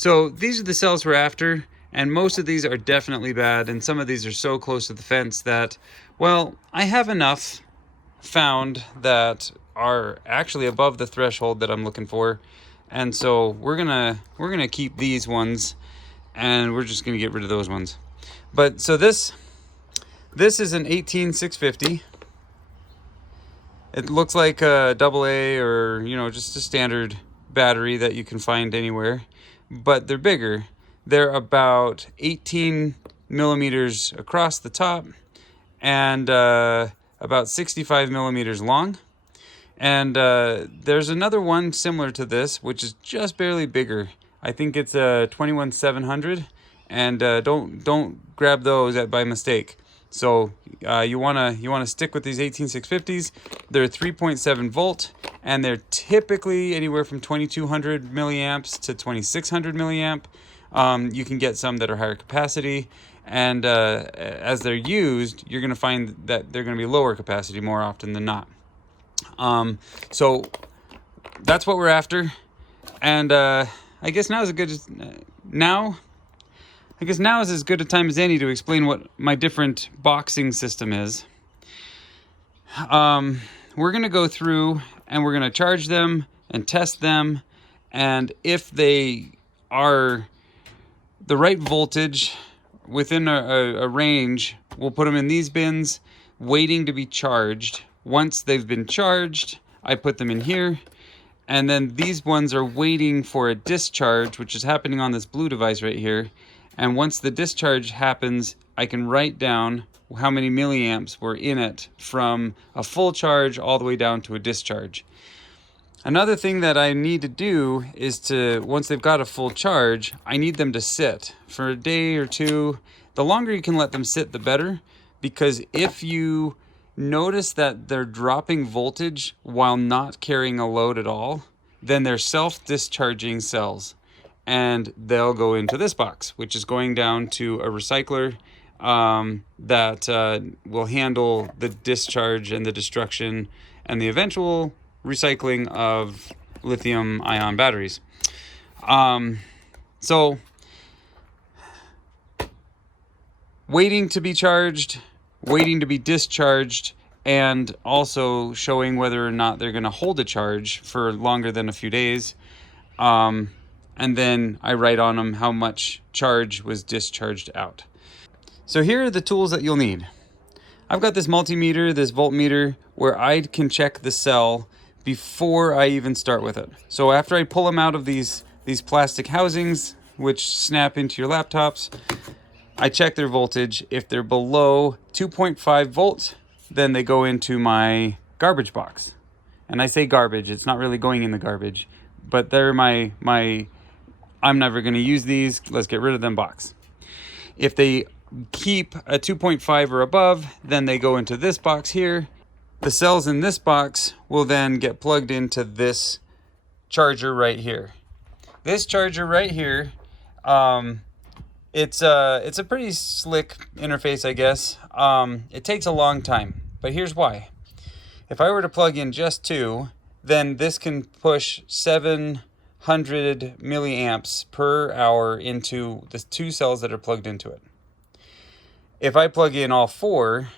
So these are the cells we're after, and most of these are definitely bad, and some of these are so close to the fence that, well, I have enough found that are actually above the threshold that I'm looking for. And so we're gonna keep these ones, and we're just gonna get rid of those ones. But so this is an 18650. It looks like a AA, or just a standard battery that you can find anywhere, but they're bigger. They're about 18 millimeters across the top and about 65 millimeters long. And there's another one similar to this, which is just barely bigger. I think it's a 21700, and don't grab those by mistake. So you wanna stick with these 18650s. They're 3.7 volt, and they're typically anywhere from 2200 milliamps to 2600 milliamp. You can get some that are higher capacity, and as they're used, you're gonna find that they're gonna be lower capacity more often than not. So that's what we're after, and I guess now is as good a time as any to explain what my different boxing system is. We're gonna go through and we're gonna charge them and test them, and if they are the right voltage within a range, we'll put them in these bins waiting to be charged. Once they've been charged, I put them in here, and then these ones are waiting for a discharge, which is happening on this blue device right here. And once the discharge happens, I can write down how many milliamps were in it from a full charge all the way down to a discharge. Another thing that I need to do is once they've got a full charge, I need them to sit for a day or two. The longer you can let them sit, the better, because if you notice that they're dropping voltage while not carrying a load at all, then they're self-discharging cells, and they'll go into this box, which is going down to a recycler that will handle the discharge and the destruction and the eventual recycling of lithium-ion batteries. So waiting to be charged, waiting to be discharged, and also showing whether or not they're going to hold a charge for longer than a few days. And then I write on them how much charge was discharged out. So here are the tools that you'll need. I've got this multimeter, this voltmeter, where I can check the cell before I even start with it. So after I pull them out of these plastic housings, which snap into your laptops, I check their voltage. If they're below 2.5 volts, then they go into my garbage box. And I say garbage, it's not really going in the garbage, but they're my I'm never going to use these, let's get rid of them box. If they keep a 2.5 or above, then they go into this box here. The cells in this box will then get plugged into this charger right here. This charger right here, it's a pretty slick interface, I guess. It takes a long time, but here's why. If I were to plug in just two, then this can push 700 milliamps per hour into the two cells that are plugged into it. If I plug in all four,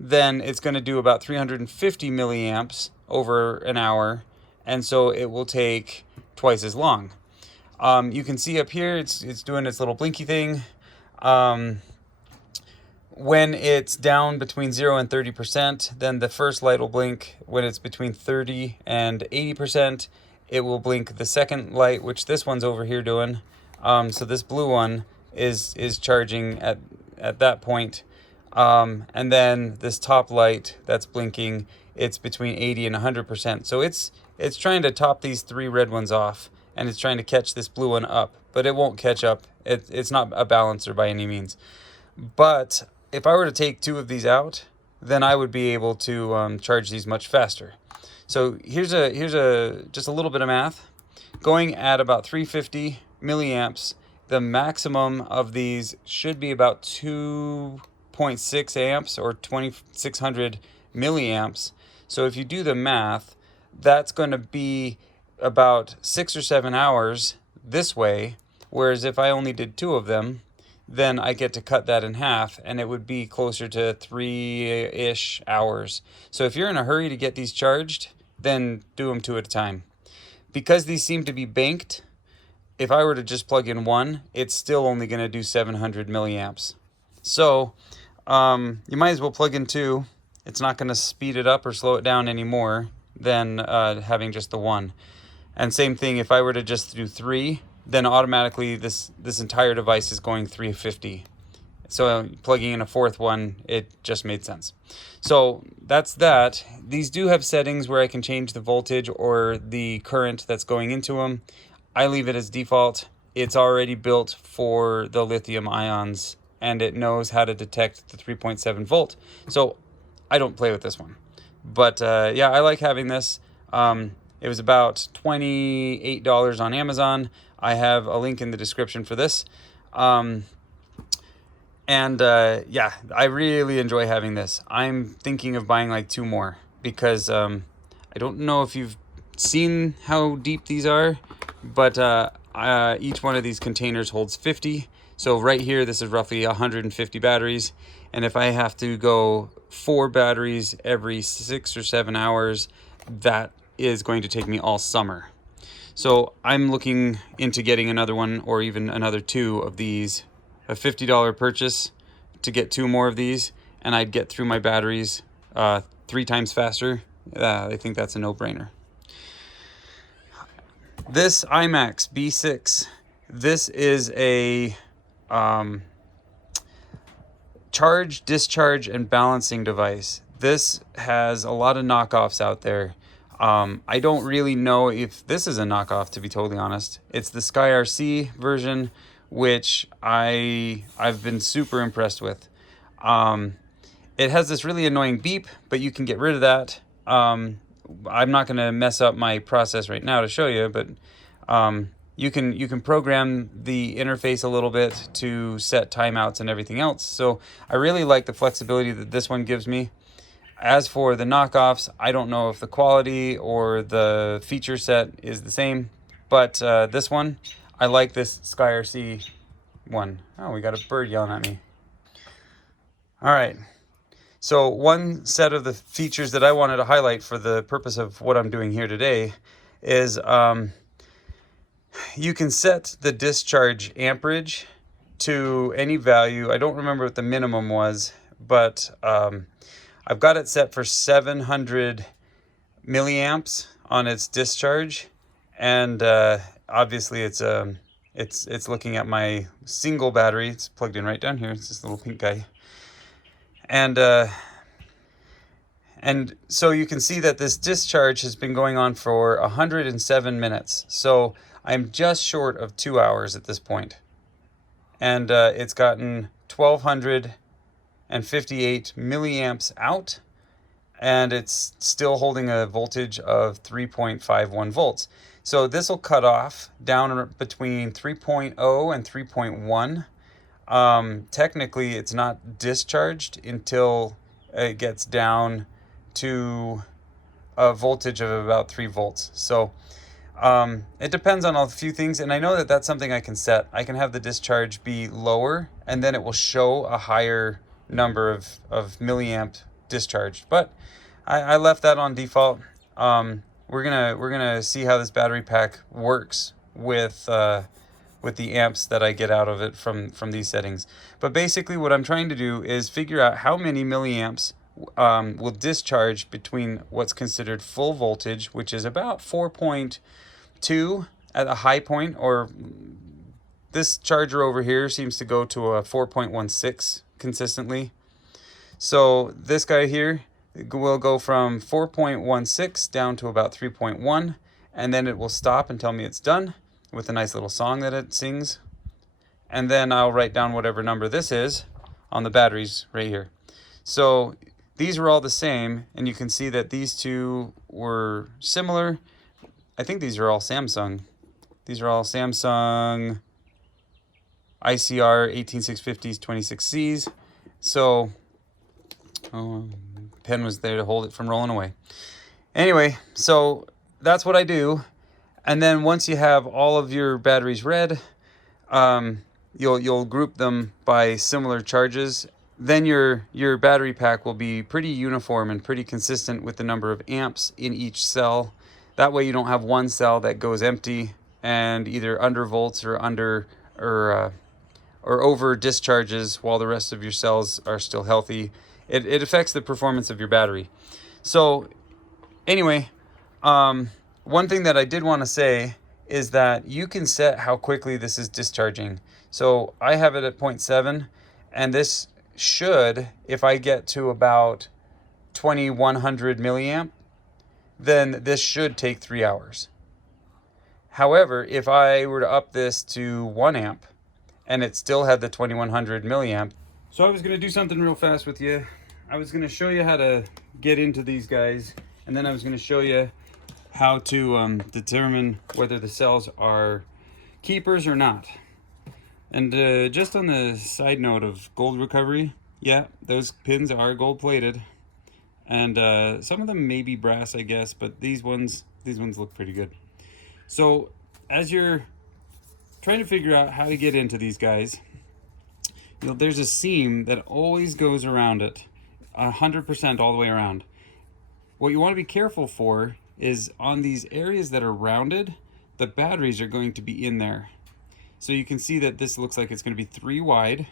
then it's going to do about 350 milliamps over an hour, and so it will take twice as long. You can see up here, it's doing its little blinky thing. When it's down between 0 and 30%, then the first light will blink. When it's between 30 and 80%, it will blink the second light, which this one's over here doing. So this blue one is charging at that point. And then this top light that's blinking, it's between 80 and 100%. So it's trying to top these three red ones off, and it's trying to catch this blue one up, but it won't catch up. It's not a balancer by any means. But if I were to take two of these out, then I would be able to charge these much faster. So here's just a little bit of math. Going at about 350 milliamps, the maximum of these should be about 2.6 amps or 2600 milliamps. So if you do the math, that's going to be about 6 or 7 hours this way, Whereas if I only did 2 of them, then I get to cut that in half, and it would be closer to 3-ish hours. So if you're in a hurry to get these charged, then do them 2 at a time. Because these seem to be banked, if I were to just plug in one, it's still only going to do 700 milliamps. So you might as well plug in 2. It's not going to speed it up or slow it down any more than having just the one. And same thing, if I were to just do 3, then automatically this entire device is going 350. So plugging in a 4th one, it just made sense. So that's that. These do have settings where I can change the voltage or the current that's going into them. I leave it as default. It's already built for the lithium ions, and it knows how to detect the 3.7 volt. So I don't play with this one. But yeah, I like having this. It was about $28 on Amazon. I have a link in the description for this. Yeah, I really enjoy having this. I'm thinking of buying like 2 more because I don't know if you've seen how deep these are, but each one of these containers holds 50. So right here, this is roughly 150 batteries. And if I have to go 4 batteries every 6 or 7 hours, that is going to take me all summer. So I'm looking into getting another one or even another 2 of these, a $50 purchase to get 2 more of these, and I'd get through my batteries 3 times faster. I think that's a no-brainer. This IMAX B6, this is a charge, discharge, and balancing device. This has a lot of knockoffs out there. I don't really know if this is a knockoff, to be totally honest. It's the Sky RC version, which I've been super impressed with. It has this really annoying beep, but you can get rid of that. I'm not going to mess up my process right now to show you, but you can program the interface a little bit to set timeouts and everything else. So I really like the flexibility that this one gives me. As for the knockoffs, I don't know if the quality or the feature set is the same, but this one, I like this Sky RC one. Oh, we got a bird yelling at me. All right. So one set of the features that I wanted to highlight for the purpose of what I'm doing here today is you can set the discharge amperage to any value. I don't remember what the minimum was, but I've got it set for 700 milliamps on its discharge, and obviously it's looking at my single battery. It's plugged in right down here. It's this little pink guy, and so you can see that this discharge has been going on for 107 minutes. So I'm just short of 2 hours at this point, and it's gotten 1,258 milliamps out, and it's still holding a voltage of 3.51 volts. So this will cut off down between 3.0 and 3.1. Technically, it's not discharged until it gets down to a voltage of about 3 volts. So it depends on a few things, and I know that that's something I can set. I can have the discharge be lower, and then it will show a higher number of milliamp discharged. But I left that on default. We're gonna see how this battery pack works with the amps that I get out of it from these settings. But basically, what I'm trying to do is figure out how many milliamps will discharge between what's considered full voltage, which is about 4.2 at a high point, or this charger over here seems to go to a 4.16 consistently. So this guy here will go from 4.16 down to about 3.1, and then it will stop and tell me it's done with a nice little song that it sings. And then I'll write down whatever number this is on the batteries right here. So these are all the same, and you can see that these two were similar. I think these are all Samsung. These are all Samsung ICR 18650s 26Cs. So, pen was there to hold it from rolling away. Anyway, so that's what I do. And then once you have all of your batteries read, you'll group them by similar charges, then your battery pack will be pretty uniform and pretty consistent with the number of amps in each cell. That way you don't have one cell that goes empty and either undervolts or over discharges while the rest of your cells are still healthy. It affects the performance of your battery. So anyway, one thing that I did want to say is that you can set how quickly this is discharging. So I have it at 0.7, and this should, if I get to about 2100 milliamp, then this should take 3 hours. However, if I were to up this to 1 amp and it still had the 2100 milliamp. So I was going to do something real fast with you. I was going to show you how to get into these guys, and then I was going to show you how to determine whether the cells are keepers or not. And just on the side note of gold recovery, yeah, those pins are gold plated, and some of them may be brass, I guess, but these ones look pretty good. So as you're trying to figure out how to get into these guys, you know, there's a seam that always goes around it, 100% all the way around. What you want to be careful for is on these areas that are rounded, the batteries are going to be in there. So you can see that this looks like it's going to be 3 wide,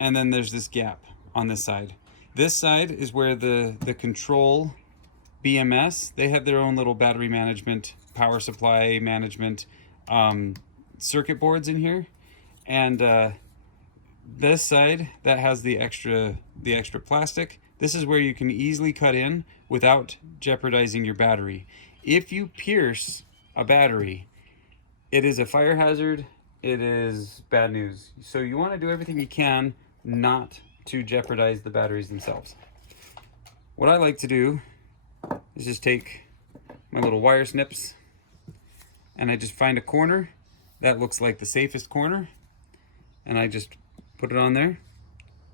and then there's this gap on this side. This side is where the control BMS, they have their own little battery management, power supply management circuit boards in here. And this side that has the extra plastic, this is where you can easily cut in without jeopardizing your battery. If you pierce a battery, it is a fire hazard. It is bad news. So you want to do everything you can not to jeopardize the batteries themselves. What I like to do is just take my little wire snips and I just find a corner that looks like the safest corner, and I just put it on there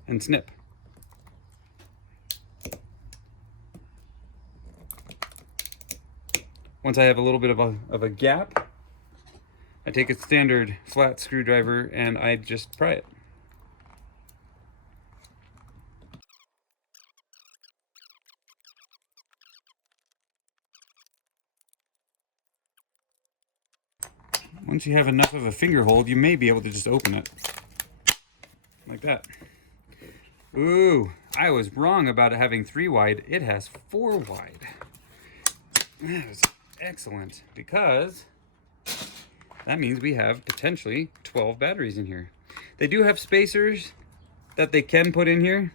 and snip. Once I have a little bit of a gap, I take a standard flat screwdriver and I just pry it. Once you have enough of a finger hold, you may be able to just open it. Like that. Ooh, I was wrong about it having 3 wide. It has 4 wide. That is excellent, because that means we have potentially 12 batteries in here. They do have spacers that they can put in here.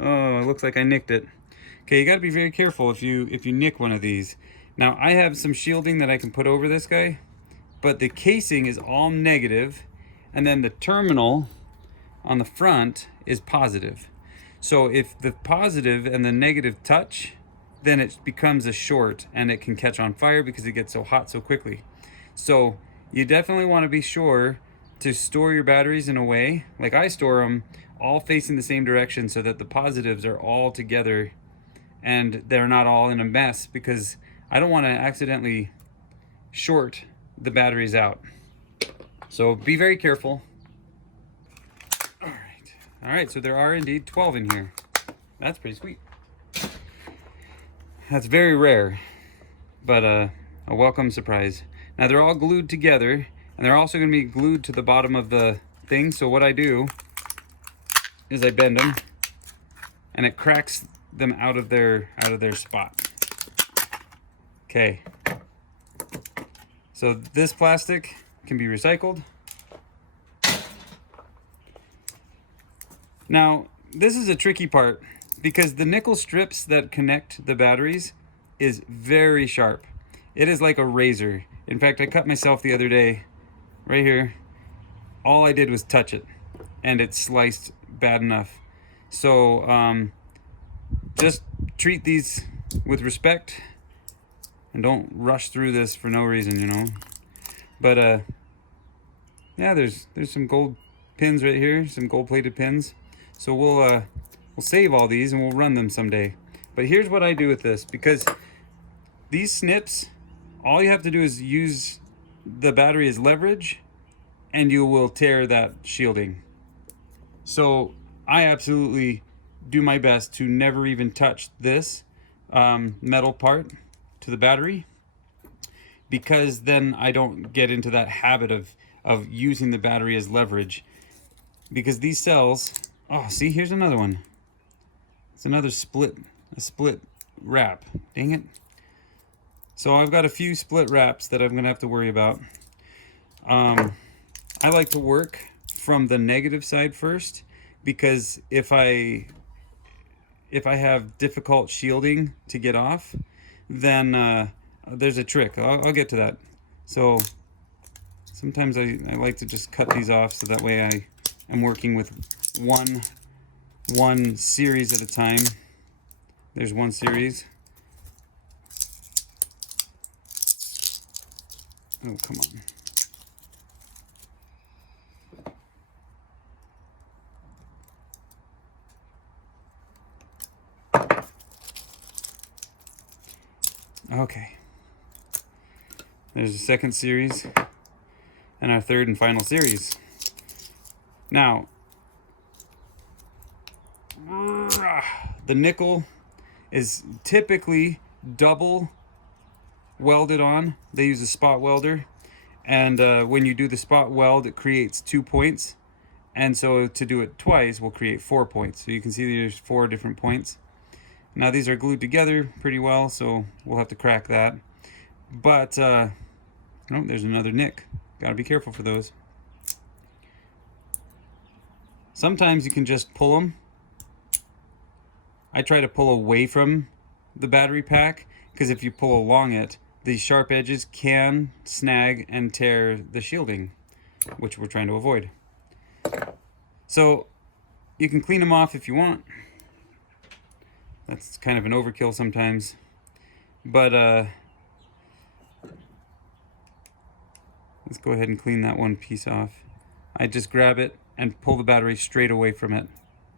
Oh, it looks like I nicked it. Okay, you gotta be very careful if you nick one of these. Now, I have some shielding that I can put over this guy, but the casing is all negative, and then the terminal on the front is positive. So if the positive and the negative touch, then it becomes a short and it can catch on fire because it gets so hot so quickly. So you definitely want to be sure to store your batteries in a way, like I store them all facing the same direction so that the positives are all together and they're not all in a mess, because I don't want to accidentally short the batteries out. So be very careful. All right, so there are indeed 12 in here. That's pretty sweet. That's very rare, but a welcome surprise. Now they're all glued together, and they're also going to be glued to the bottom of the thing. So what I do is I bend them, and it cracks them out of their spot. Okay. So this plastic can be recycled. Now, this is a tricky part, because the nickel strips that connect the batteries is very sharp. It is like a razor. In fact, I cut myself the other day, right here. All I did was touch it, and it sliced bad enough. So just treat these with respect, and don't rush through this for no reason, you know. But yeah, there's some gold pins right here, some gold plated pins. So we'll save all these and we'll run them someday. But here's what I do with this, because these snips, all you have to do is use the battery as leverage, and you will tear that shielding. So I absolutely do my best to never even touch this metal part to the battery, because then I don't get into that habit of using the battery as leverage. Because these cells, oh, see, here's another one. It's another split wrap. Dang it. So I've got a few split wraps that I'm gonna have to worry about. I like to work from the negative side first, because if I have difficult shielding to get off, then there's a trick. I'll get to that. So sometimes I like to just cut these off, so that way I am working with one series at a time. There's one series. Oh, come on. Okay. There's a second series and our third and final series. Now, the nickel is typically double welded on. They use a spot welder, and when you do the spot weld, it creates 2 points, and so to do it twice will create 4 points. So you can see there's 4 different points. Now these are glued together pretty well, so we'll have to crack that. But oh, there's another nick. Gotta be careful for those. Sometimes you can just pull them. I try to pull away from the battery pack, because if you pull along it, these sharp edges can snag and tear the shielding, which we're trying to avoid. So you can clean them off if you want. That's kind of an overkill sometimes, but let's go ahead and clean that one piece off. I just grab it and pull the battery straight away from it.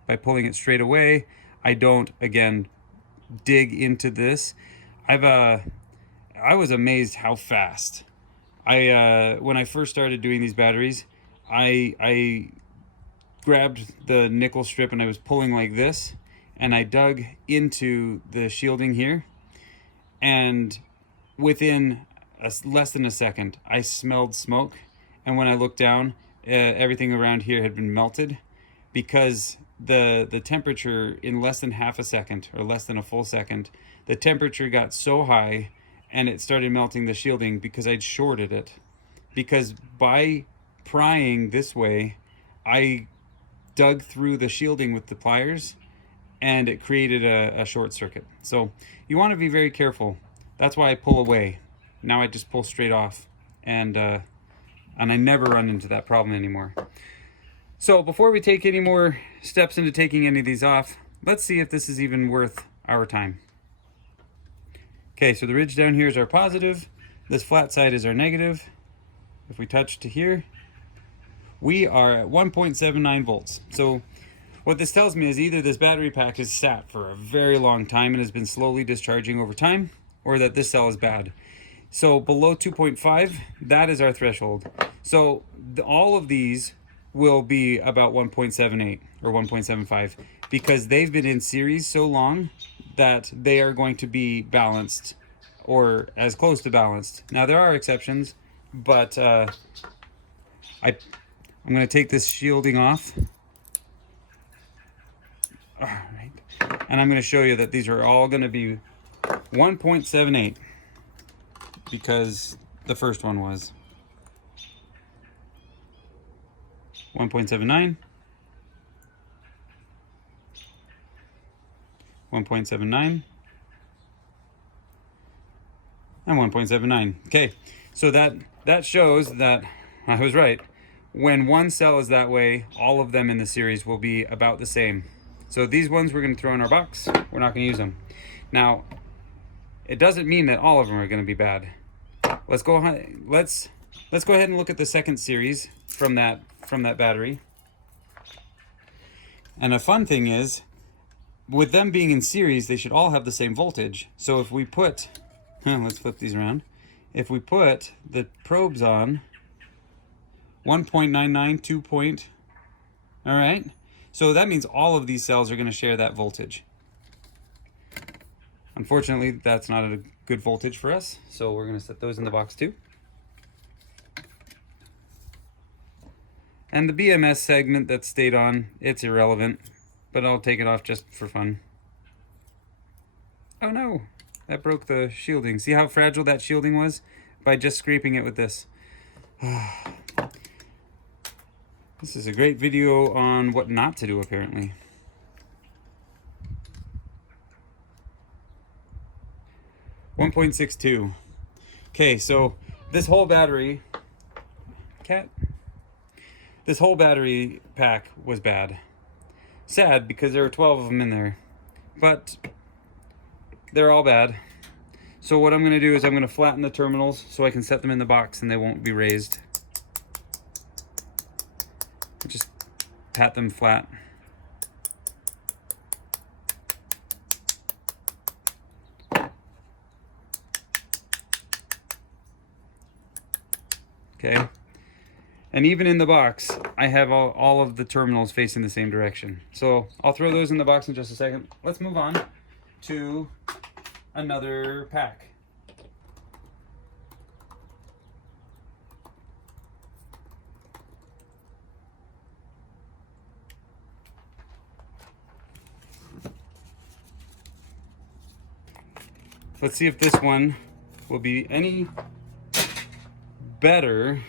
By pulling it straight away, I don't, again, dig into this. I was amazed how fast. When I first started doing these batteries, I grabbed the nickel strip and I was pulling like this, and I dug into the shielding here, and within less than a second, I smelled smoke, and when I looked down, everything around here had been melted, because the temperature in less than half a second, or less than a full second, the temperature got so high and it started melting the shielding, because I'd shorted it. Because by prying this way, I dug through the shielding with the pliers, and it created a short circuit. So you want to be very careful. That's why I pull away. Now I just pull straight off, and I never run into that problem anymore. So before we take any more steps into taking any of these off, let's see if this is even worth our time. Okay, so the ridge down here is our positive. This flat side is our negative. If we touch to here, we are at 1.79 volts. So what this tells me is either this battery pack has sat for a very long time and has been slowly discharging over time, or that this cell is bad. So below 2.5, that is our threshold. So all of these will be about 1.78 or 1.75, because they've been in series so long that they are going to be balanced, or as close to balanced. Now there are exceptions, but I'm going to take this shielding off. All right. And I'm going to show you that these are all going to be 1.78, because the first one was 1.79, 1.79, and 1.79. Okay, so that shows that I was right. When one cell is that way, all of them in the series will be about the same. So these ones we're going to throw in our box. We're not going to use them. Now, it doesn't mean that all of them are going to be bad. Let's go ahead and look at the second series from that battery. And a fun thing is, with them being in series, they should all have the same voltage. So if we put, let's flip these around. If we put the probes on 1.99, 2 point. All right. So that means all of these cells are going to share that voltage. Unfortunately, that's not a good voltage for us, so we're going to set those in the box too. And the BMS segment that stayed on, it's irrelevant, but I'll take it off just for fun. Oh no, that broke the shielding. See how fragile that shielding was? By just scraping it with this. This is a great video on what not to do, apparently. .62. Okay, so this whole battery, this whole battery pack was bad. Sad, because there were 12 of them in there, but they're all bad. So what I'm going to do is I'm going to flatten the terminals so I can set them in the box and they won't be raised. Just pat them flat. Okay. And even in the box, I have all of the terminals facing the same direction. So I'll throw those in the box in just a second. Let's move on to another pack. Let's see if this one will be any better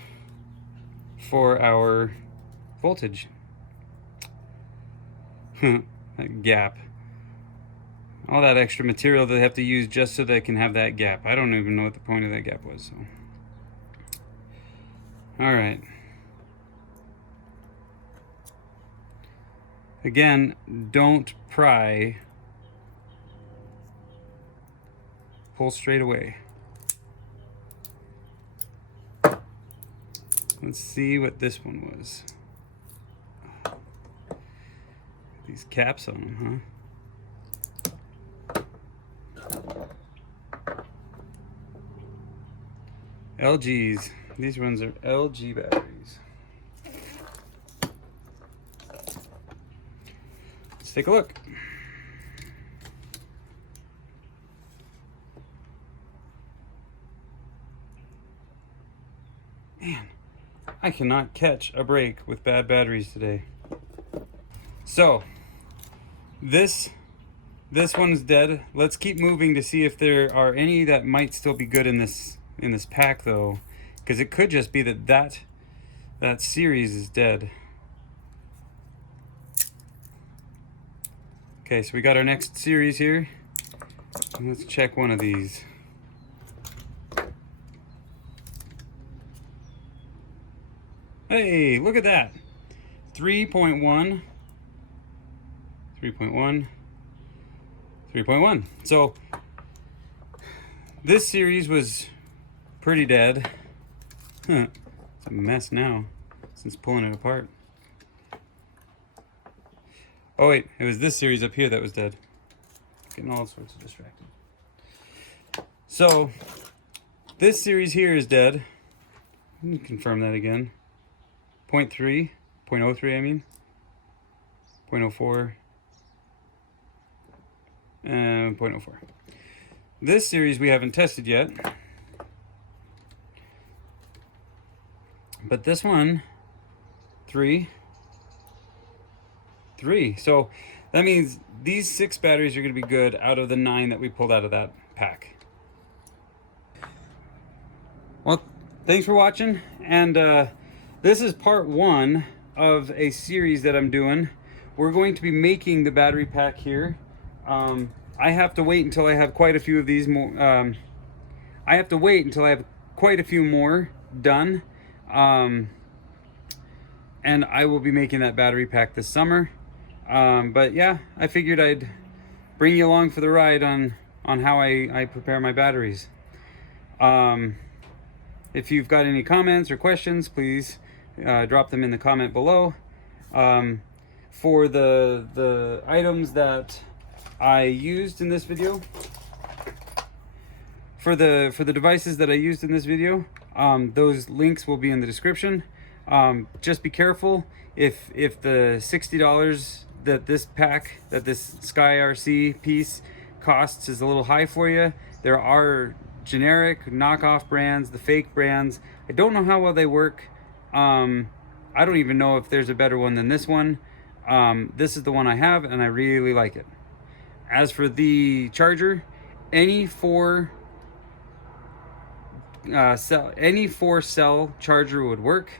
for our voltage. That gap. All that extra material they have to use just so they can have that gap. I don't even know what the point of that gap was. So. All right. Again, don't pry. Pull straight away. Let's see what this one was. These caps on them, huh? LGs. These ones are LG batteries. Let's take a look. Man, I cannot catch a break with bad batteries today. So, this one's dead. Let's keep moving to see if there are any that might still be good in this pack though, because it could just be that series is dead. Okay, so we got our next series here. Let's check one of these. Hey, look at that. 3.1, 3.1, 3.1. So this series was pretty dead. It's a mess now since pulling it apart. Oh wait, it was this series up here that was dead. Getting all sorts of distracted. So this series here is dead. Let me confirm that again. 0.3, 0.03 I mean, 0.04, and 0.04. This series we haven't tested yet, but this one, 3. So that means these 6 batteries are going to be good out of the 9 that we pulled out of that pack. Well, thanks for watching, and this is part 1 of a series that I'm doing. We're going to be making the battery pack here. I have to wait until I have quite a few of these more. I have to wait until I have quite a few more done. And I will be making that battery pack this summer. But yeah, I figured I'd bring you along for the ride on how I prepare my batteries. If you've got any comments or questions, please drop them in the comment below. For the items that I used in this video, for the devices that I used in this video, those links will be in the description. Just be careful if the $60 that this Sky RC piece costs is a little high for you. There are generic knockoff brands, the fake brands. I don't know how well they work. I don't even know if there's a better one than this one. This is the one I have, and I really like it. As for the charger, any four cell charger would work.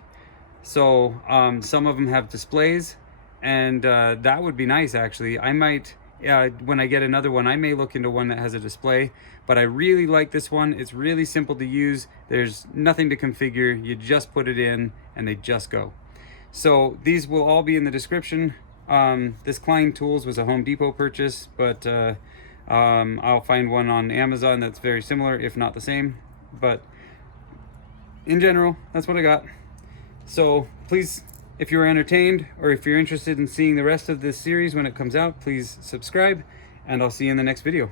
So some of them have displays, and that would be nice actually. I might, when I get another one, I may look into one that has a display, but I really like this one. It's really simple to use. There's nothing to configure. You just put it in and they just go. So these will all be in the description. This Klein tools was a Home Depot purchase, but I'll find one on Amazon that's very similar, if not the same. But in general, that's what I got. So please, if you're entertained or if you're interested in seeing the rest of this series when it comes out, please subscribe, and I'll see you in the next video.